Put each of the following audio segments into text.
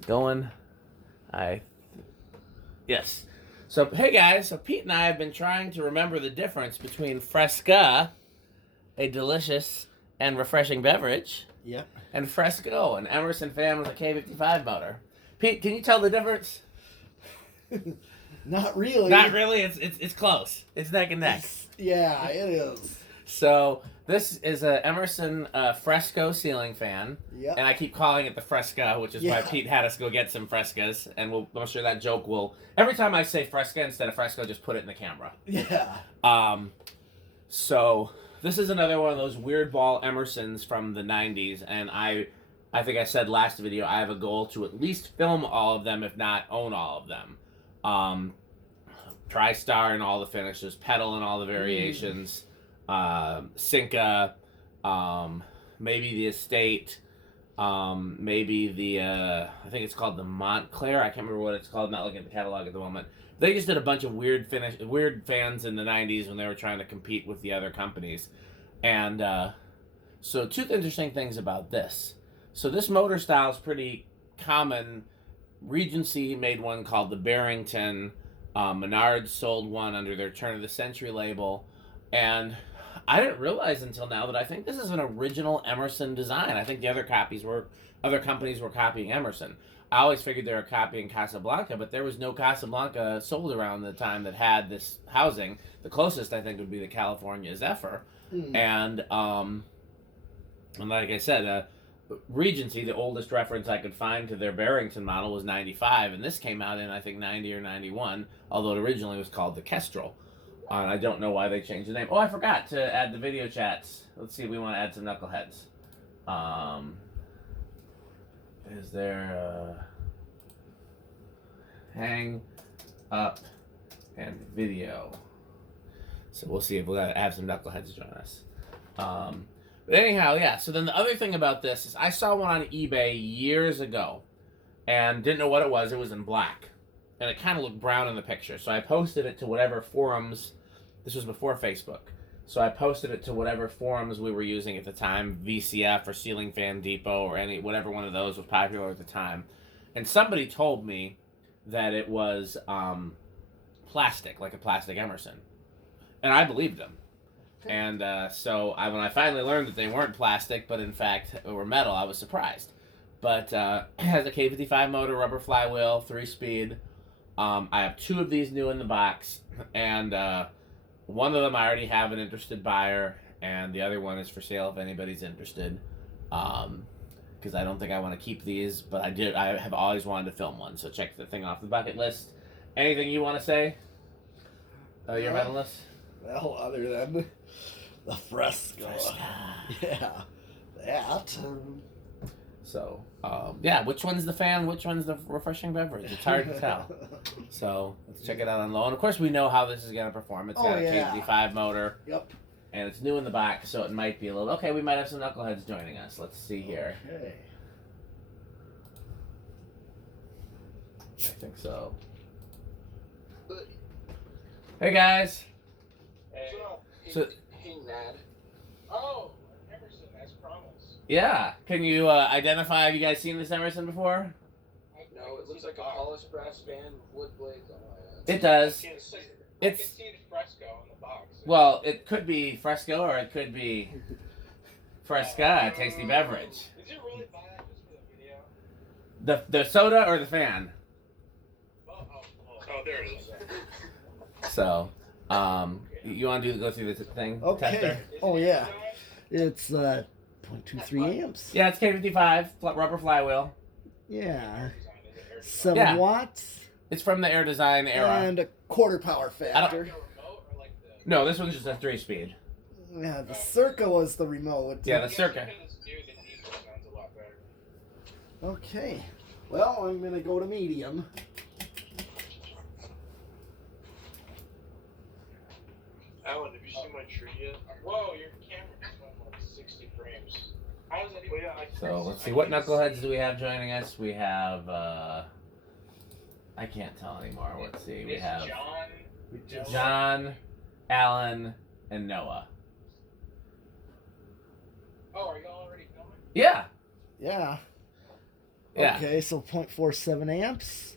it going? Yes. So, hey guys, so Pete and I have been trying to remember the difference between Fresca, a delicious and refreshing beverage, Yep. and Fresco, an Emerson Fan with a K55 motor. Pete, can you tell the difference? Not really. Not really. It's close. It's neck and neck. Yeah, it is. So this is a Emerson Fresco Ceiling Fan, Yep. and I keep calling it the Fresca, which is why Yeah. Pete had us go get some Frescas, and I'm sure that joke will. Every time I say Fresca instead of Fresco, just put it in the camera. Yeah. So this is another one of those weird ball Emersons from the '90s, and I think I said last video I have a goal to at least film all of them, if not own all of them. TriStar and all the finishes, pedal and all the variations. Cinca, maybe the Estate, maybe the, I think it's called the Montclair. I can't remember what it's called. I'm not looking at the catalog at the moment. They just did a bunch of weird fans in the 90s when they were trying to compete with the other companies. And, so two interesting things about this. So this motor style is pretty common. Regency made one called the Barrington. Menards sold one under their turn of the century label. And I didn't realize until now that I think this is an original Emerson design. I think the other companies were copying Emerson. I always figured they were copying Casablanca, but there was no Casablanca sold around the time that had this housing. The closest I think would be the California Zephyr. And like I said, Regency, the oldest reference I could find to their Barrington model was 95, and this came out in I think 90 or 91, although it originally was called the Kestrel. I don't know why they changed the name. Oh, I forgot to add the video chats. Let's see if we want to add some knuckleheads. Is there hang up and video? So we'll see if we'll have some knuckleheads join us. But anyhow, yeah. So then the other thing about this is I saw one on eBay years ago and didn't know what it was. It was in black. And it kind of looked brown in the picture. So I posted it to whatever forums. This was before Facebook. So I posted it to whatever forums we were using at the time, VCF or Ceiling Fan Depot or whatever one of those was popular at the time. And somebody told me that it was plastic, like a plastic Emerson. And I believed them. And so when I finally learned that they weren't plastic, but in fact were metal, I was surprised. But it has a K55 motor, rubber flywheel, 3-speed. I have 2 of these new in the box, and one of them I already have an interested buyer, and the other one is for sale if anybody's interested. Because I don't think I want to keep these, but I have always wanted to film one, so check the thing off the bucket list. Anything you want to say? Your metal list? Well, other than the Fresco. Yeah. That. So, yeah, which one's the fan, which one's the refreshing beverage? It's hard to tell. So, let's check it out on low. And, of course, we know how this is going to perform. It's got a K55 motor. Yep. And it's new in the back, so it might be a little... Okay, we might have some knuckleheads joining us. Let's see here. Okay. I think so. Hey, guys. Hey. So, Hey, Nad. Oh, Emerson, as promised. yeah. Can you identify, have you guys seen this Emerson before? No, it looks like a polished brass fan with wood blades on it. It does. I can see It's the Fresco in the box. well, it could be Fresco or it could be Fresca, a tasty beverage. Did you really buy that just for the video? The soda or the fan? Oh, there it is. So, you want to go through the thing? Okay. Tester? Oh, yeah. It's 0.23 amps. Yeah, it's K55, rubber flywheel. Yeah. 7 Yeah. watts. It's from the Air Design era. And a quarter power factor. No, this one's just a 3-speed. Yeah, the Circa was the remote. Yeah, the Circa. Okay. Well, I'm going to go to medium. Alan, have you seen my tree yet? Whoa, your camera just went like 60 frames. How is that even? So, let's see. What knuckleheads do we have joining us? We have, I can't tell anymore. Let's see. We have John, Alan, and Noah. Oh, are you already filming? Yeah. Yeah. Yeah. Okay, so 0.47 amps,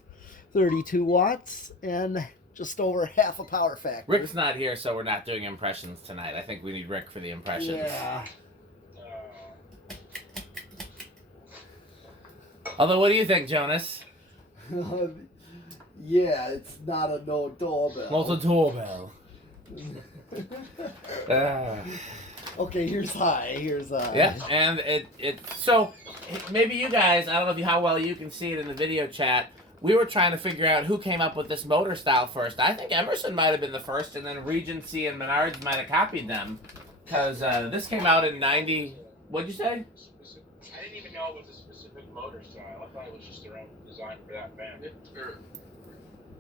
32 watts, and just over half a power factor. Rick's not here, so we're not doing impressions tonight. I think we need Rick for the impressions. Yeah. Although, what do you think, Jonas? Yeah, it's not a no doorbell. Well, it's a doorbell. Okay, here's high. Yeah, and so maybe you guys, I don't know how well you can see it in the video chat. We were trying to figure out who came up with this motor style first. I think Emerson might have been the first, and then Regency and Menards might have copied them, because this came out in '90. What'd you say? I didn't even know it was a specific motor style. I thought it was just their own design for that fan.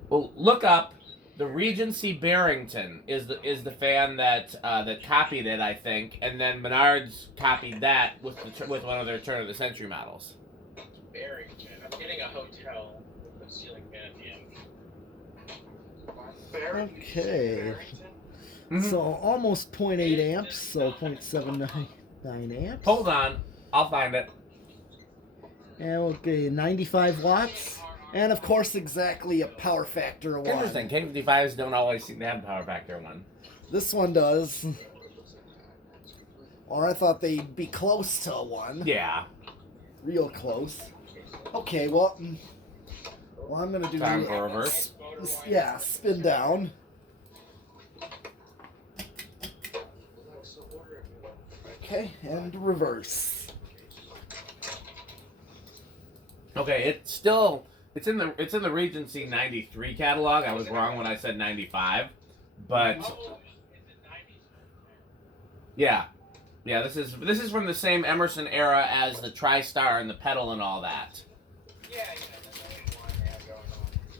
Well, look up. The Regency Barrington is the fan that copied it, I think, and then Menards copied that with one of their turn of the century models. Barrington. I'm getting a hotel with a ceiling fan at the end. Barrington. Okay. Mm-hmm. So almost 0.8 amps, so 0.79 amps. Hold on, I'll find it. And okay, 95 watts. And of course, exactly a power factor of 1. Interesting. K55s don't always seem to have power factor 1. This one does. Or I thought they'd be close to 1. Yeah. Real close. Okay, well, I'm gonna do Time for reverse. Yeah, spin down. Okay, and reverse. Okay, it's in the Regency '93 catalog. I was wrong when I said '95, but yeah. This is from the same Emerson era as the TriStar and the pedal and all that.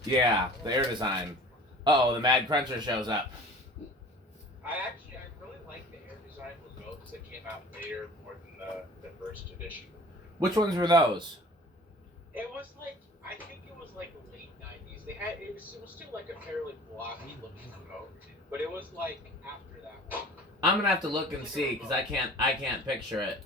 Yeah, the air design. Uh-oh, the Mad Cruncher shows up. I really like the air design remotes that came out later more than the first edition. Which ones were those? It was like, I think it was like the late 90s. It was still like a fairly blocky looking remote, but it was like after that one. I'm gonna have to look and see because I can't picture it.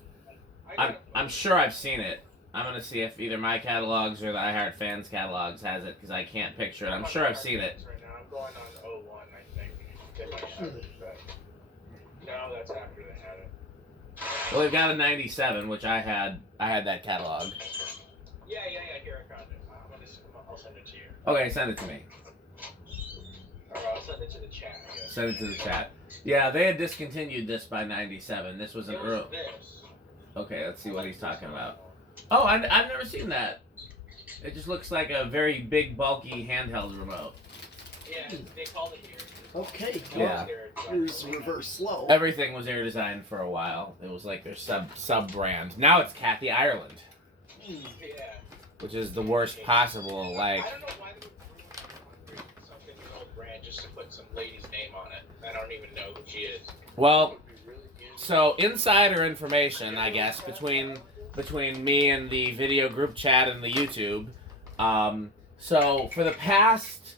I'm sure I've seen it. I'm gonna see if either my catalogs or the I Heart Fans catalogs has it because I can't picture it. I'm sure I've seen it. Right now. I'm going on 01, I think. They might have it, but no, that's after they had it. Well, they've got a '97, which I had that catalog. Yeah. Here, I found it. I'll send it to you. Okay, send it to me. I'll send it to the chat. I guess. Send it to the chat. Yeah, they had discontinued this by '97. This was an early. This. Okay, let's see what he's talking about. Oh, I've never seen that. It just looks like a very big, bulky handheld remote. Yeah, they called it here. Okay, Yeah. here's reverse slow. Everything was air designed for a while. It was like their sub brand. Now it's Kathy Ireland, Yeah. which is the worst possible. Like, I don't know why they would create something with an old brand just to put some lady's name on it. I don't even know who she is. well, so insider information, I guess, between me and the video group chat and the YouTube. So for the past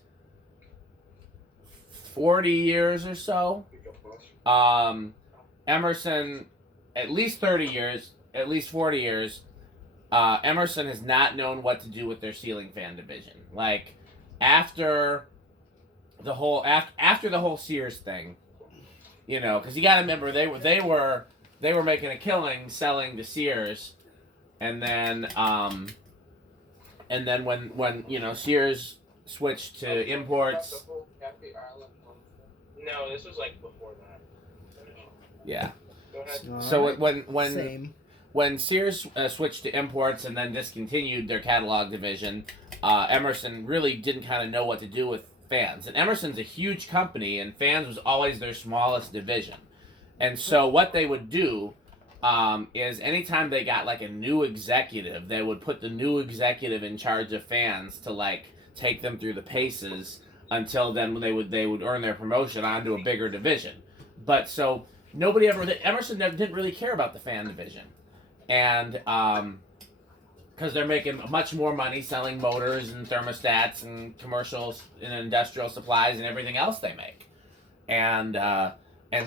40 years or so, Emerson, at least 30 years, at least 40 years, Emerson has not known what to do with their ceiling fan division. Like, after the whole Sears thing, you know, because you got to remember they were making a killing selling to Sears, and then when you know Sears switched to imports. No, this was like before that. Yeah. Go ahead. So Same. when Sears switched to imports and then discontinued their catalog division, Emerson really didn't kind of know what to do with fans. And Emerson's a huge company, and fans was always their smallest division. And so what they would do is anytime they got like a new executive, they would put the new executive in charge of fans to like take them through the paces until then when they would earn their promotion onto a bigger division. But so Emerson didn't really care about the fan division. And because they're making much more money selling motors and thermostats and commercials and industrial supplies and everything else they make. And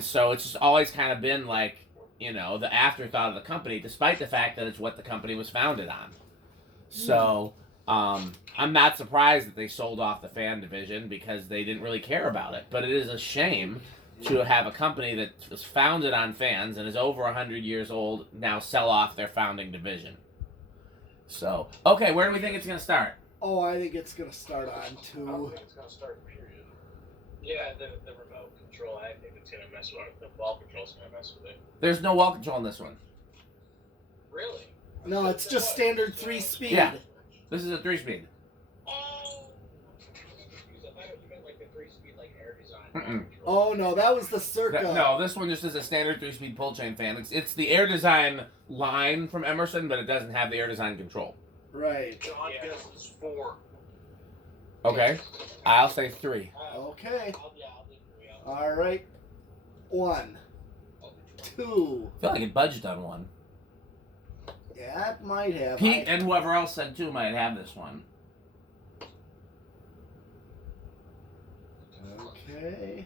so it's just always kind of been like, you know, the afterthought of the company, despite the fact that it's what the company was founded on. So I'm not surprised that they sold off the fan division because they didn't really care about it. But it is a shame to have a company that was founded on fans and is over 100 years old now sell off their founding division. So, okay, where do we think it's going to start? Oh, I think it's going to start on I don't 2. think it's gonna start. Period. Yeah, the remote control. I think it's gonna mess with it. The ball control's gonna mess with it. There's no wall control in this one. Really? No, it's just standard 3-speed. Yeah. This is a 3-speed. Oh. I thought you meant like the 3-speed like air design. Mm-mm. Oh, no, that was the Circa. No, this one just is a standard 3-speed pull chain fan. It's the air design line from Emerson, but it doesn't have the air design control. Right. John guesses 4. Okay. I'll say 3. Okay. I'll do 3. All right. 1, 2. I feel like it budged on 1. Yeah, it might have. Pete and whoever else said 2 might have this one. Okay.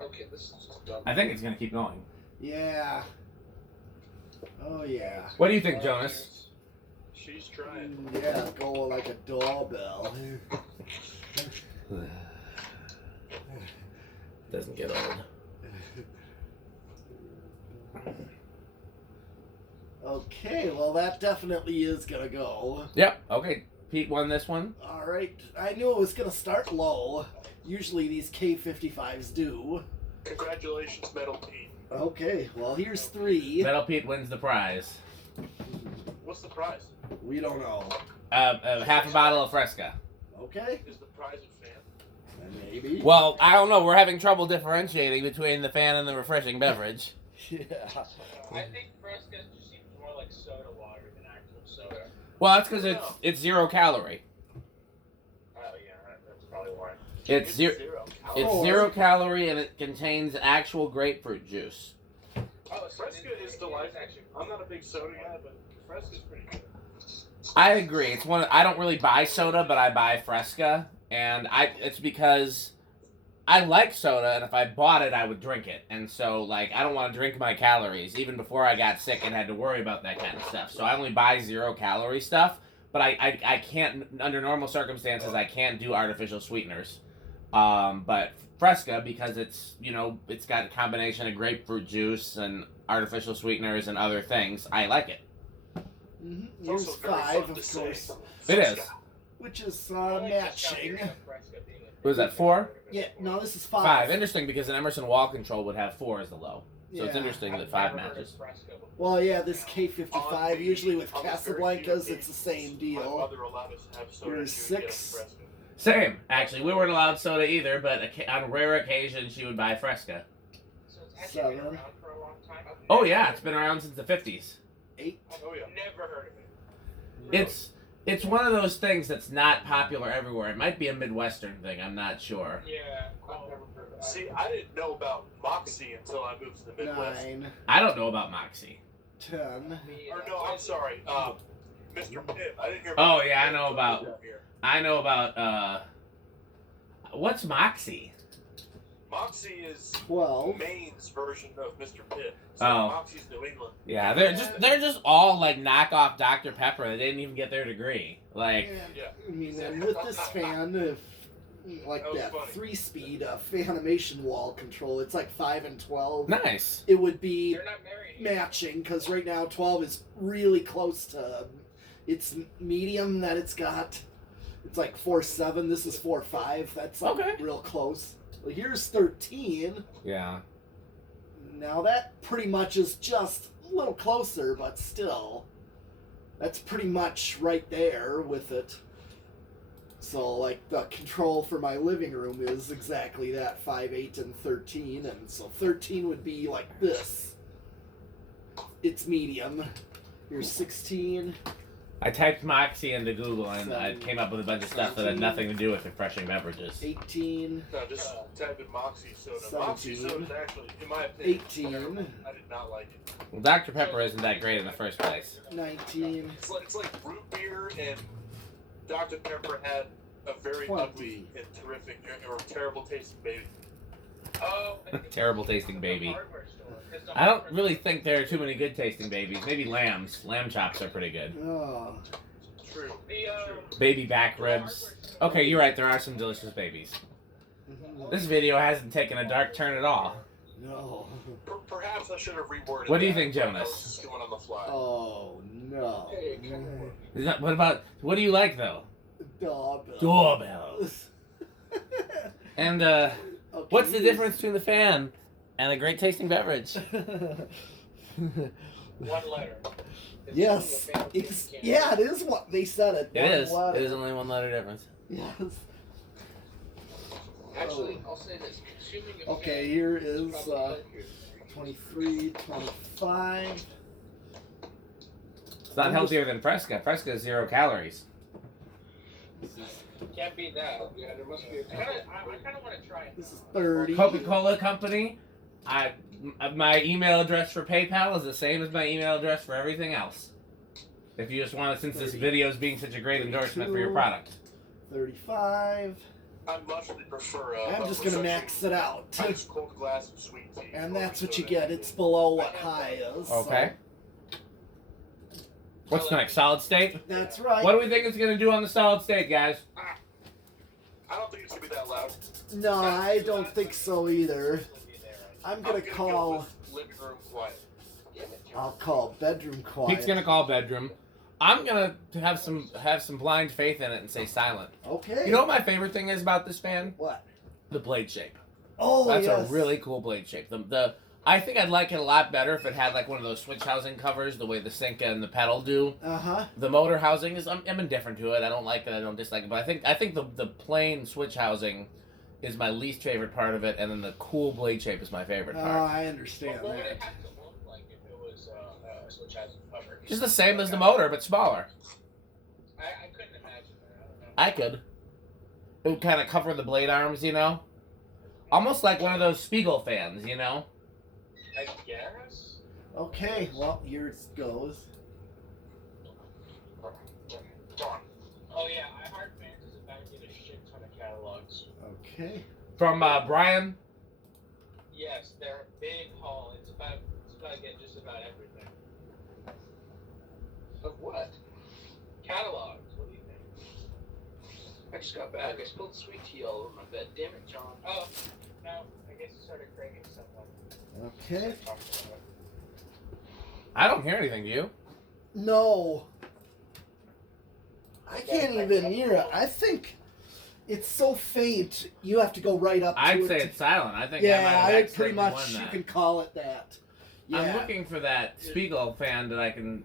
Okay, this is just dumb. I think it's going to keep going. Yeah. Oh, yeah. What do you think, Jonas? She's trying. Yeah, go like a doorbell. Doesn't get old. Okay, well, that definitely is going to go. Yep. Okay. Pete won this one. All right. I knew it was going to start low. Usually these K55s do. Congratulations, Metal Pete. Okay, well, here's 3. Metal Pete wins the prize. What's the prize? We don't know. Half a bottle of Fresca. Okay, Is the prize a fan? maybe. Well, I don't know. We're having trouble differentiating between the fan and the refreshing beverage. Yeah. I think Fresca just seems more like soda water than actual soda. Well, that's because it's 0 calorie. Oh yeah, that's probably why. It's zero. It's Oh. 0 calorie and it contains actual grapefruit juice. Oh, Fresca is delightful. I'm not a big soda guy, but Fresca's pretty good. I agree. It's one. I don't really buy soda, but I buy Fresca, and it's because I like soda, and if I bought it, I would drink it. And so, like, I don't want to drink my calories, even before I got sick and had to worry about that kind of stuff. So I only buy 0 calorie stuff, but I can't, under normal circumstances, I can't do artificial sweeteners. But Fresca, because it's got a combination of grapefruit juice and artificial sweeteners and other things, I like it. Mm-hmm. It's Here's also very 5, fun to of say. course, It is. which is I like the matching. sound of Fresca being a- What is that, 4? Yeah, no, this is 5. 5. Interesting, because an Emerson wall control would have 4 as the low. So it's Yeah. interesting that I've 5 never heard of matches. Fresca before. Well, yeah, this K55, On the- usually with on the very Casablancas, few it's the same occasions My deal. mother allowed us to have soda. Here's she would get 6. us Fresca. Same, actually. We weren't allowed soda either, but on rare occasion, she would buy Fresca. So it's actually been 7. around for a long time. I've Oh, never yeah, heard it's of been around since the 50s. 8. Oh yeah. Never heard of it. It's one of those things that's not popular everywhere. It might be a Midwestern thing, I'm not sure. Yeah, I've never heard of that. See, I didn't know about Moxie until I moved to the Midwest. 9. I don't know about Moxie. 10. Or no, I'm sorry, Mr. Pibb. I didn't hear. Oh, Mr. yeah, I Pibb know until about- I moved here. I know about, what's Moxie? Moxie is 12. Maine's version of Mr. Pibb. So Oh. Moxie's New England. Yeah, they're just all, like, knockoff Dr. Pepper. They didn't even get their degree. Like, And, Yeah. I mean, and with this fan, if like That was that funny. 3-speed Fanimation wall control, it's like 5 and 12. nice. It would be They're not married. yet. matching because right now 12 is really close to its medium that it's got. It's like 4.7. This is 4.5. That's like Okay. real close. Well, here's 13. Yeah. Now that pretty much is just a little closer, but still, that's pretty much right there with it. So like the control for my living room is exactly that, 5, 8, and 13, and so 13 would be like this. It's medium. Here's 16. I typed Moxie into Google and I 7, came up with a bunch of stuff that had nothing to do with refreshing beverages. 18. No, just type in Moxie soda. 17. Moxie soda is actually, in my opinion, 18. terrible. I did not like it. Well, Dr. Pepper isn't that great in the first place. 19. It's like root beer and Dr. Pepper had a very ugly and terrific or terrible tasting baby. Oh, Terrible tasting baby. hardware store. 'Cause the I don't hardware really store- think there are too many good tasting babies. Maybe lambs. Lamb chops are pretty good. Oh. True. The Baby back ribs. Okay, you're right. There are some delicious babies. Mhm. This video hasn't taken a dark turn at all. No. Perhaps I should have reworded. What do you that, think, but I Jonas? was just going on the fly. Oh no. What do you like though? Doorbells. Doorbells. And Okay, what's the here's- difference between the fan and a great tasting beverage? one letter. It's Yes. only a fancy It's, can. yeah, it is what they said it. It is. One letter. It is only one letter difference. Yes. Actually, I'll say this: consuming a Okay, fan here is is probably healthier. 23, 25. It's not healthier than Fresca. Fresca is 0 calories. Can't beat that. Yeah, there must be. I kind of want to try it. This is 30. Coca-Cola Company. My email address for PayPal is the same as my email address for everything else. If you just want to, since this video is being such a great endorsement for your product. 35. I muchly prefer. I'm just gonna max it out. Ice cold glass of sweet tea. And that's what you get. It's below what high is. so- Okay. What's next? Solid state? That's right. What do we think it's going to do on the solid state, guys? I don't think it's gonna be that loud. No, I don't think so either. I'm gonna go call. with living room quiet. I'll call bedroom quiet. Pete's going to call bedroom. I'm going to have some blind faith in it and say silent. Okay. You know what my favorite thing is about this fan? What? The blade shape. Oh, That's yes. a really cool blade shape. I think I'd like it a lot better if it had like one of those switch housing covers, the way the sink and the pedal do. Uh-huh. The motor housing is I'm indifferent to it. I don't like it. I don't dislike it. But I think the plain switch housing is my least favorite part of it, and then the cool blade shape is my favorite Oh, part. I understand What would that. it have to look like if it was a switch housing cover? Just the same as the motor, but smaller. I couldn't imagine that. I could. It would kind of cover the blade arms, you know? Almost like one of those Spiegel fans, you know? I guess. Okay, well, here it goes. Oh yeah, I Heart Fans is about to get a shit ton of catalogs. Okay. From Brian. Yes, they're a big haul. It's about to get just about everything. Of what? Catalogs. What do you think? I just got back. I spilled sweet tea all over my bed. Damn it, John. Oh, no. I guess you started craving someone. Okay. I don't hear anything, do you? No. I can't even hear it. I think it's so faint, you have to go right up to I'd it. say to- it's silent. I think I might Yeah, have I pretty accidentally much, won you that. can call it that. Yeah. I'm looking for that Spiegel fan that I can.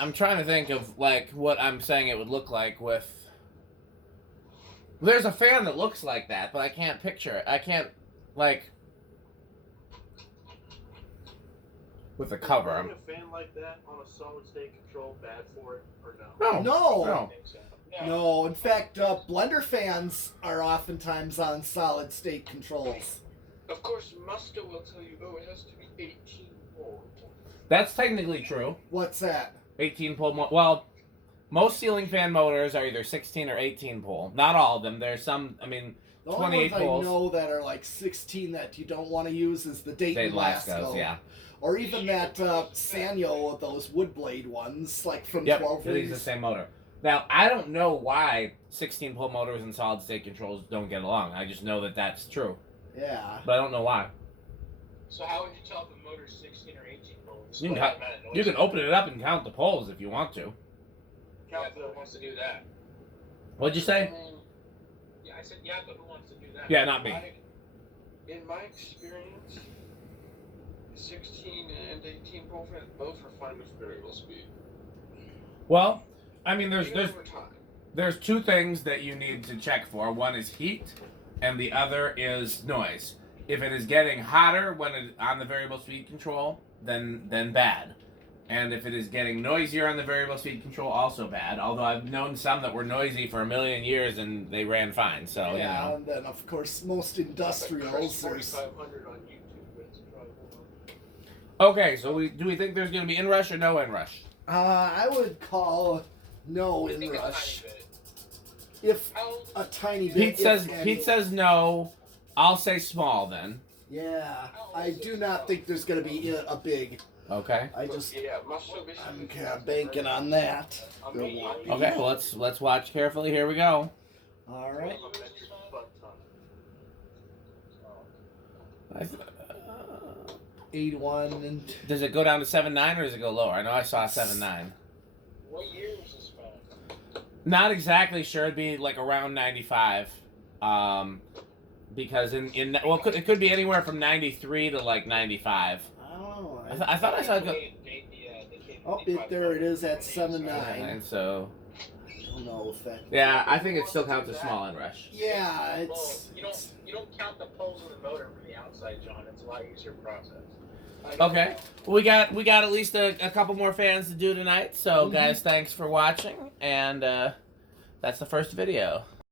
I'm trying to think of like what I'm saying it would look like with. There's a fan that looks like that, but I can't picture it. I can't like with the cover. Is a fan like that on a solid state control bad for it or no? No, No. I no. think so. No, in fact, blender fans are oftentimes on solid state controls. Of course, Muster will tell you, oh, it has to be 18 volt. That's technically true. What's that? 18 pole. Well, most ceiling fan motors are either 16 or 18 pole. Not all of them. There's some. I mean, The only 28 ones poles. I know that are like 16 that you don't want to use is the Dayton Dave Lasco's, Lasco. yeah. Or even that Sanyo, those wood blade ones, like from Yep, 12 they use the same motor. Now, I don't know why 16 pole motors and solid state controls don't get along. I just know that that's true, Yeah. but I don't know why. So how would you tell if the motor's 16 or 18 volts? You can, you can open it up and count the poles if you want to. Yeah, but who wants to do that? What'd you say? Yeah, I said yeah, but who wants to do that? Yeah, not me. In my experience, 16 and 18 volt fans both are fine with variable speed. Well, I mean, Even over time. there's two things that you need to check for. One is heat, and the other is noise. If it is getting hotter when it on the variable speed control, then bad. And if it is getting noisier on the variable speed control, also bad. Although I've known some that were noisy for a million years and they ran fine. So yeah, you know. and then of course most Like industrials, Chris there's 4500 on YouTube, but it's probably Okay, so do we think there's going to be inrush or no inrush? I would call no I think a inrush. tiny bit. If How old is a tiny bit. Pete says if any. Pete says no. I'll say small then. Yeah, I do not think there's gonna be a big. Okay. I just. Yeah, Mitsubishi. I'm kind of banking on that. There won't be. Okay. Well, let's watch carefully. Here we go. All right. A metric butt ton. 81 and. Does it go down to 7.9 or does it go lower? I know I saw 7.9. What year was this phone? Not exactly sure. It'd be like around 95. Because it could be anywhere from 93 to like 95. I don't know. I thought I saw it go. Oh, there it is at 7.9. And so I don't know if that. yeah, I think it still counts as small in Rush. Yeah, Well, it's. you don't count the poles in the motor from the outside, John. It's a lot easier process. Okay. Well, we got at least a couple more fans to do tonight. So guys, thanks for watching, and that's the first video.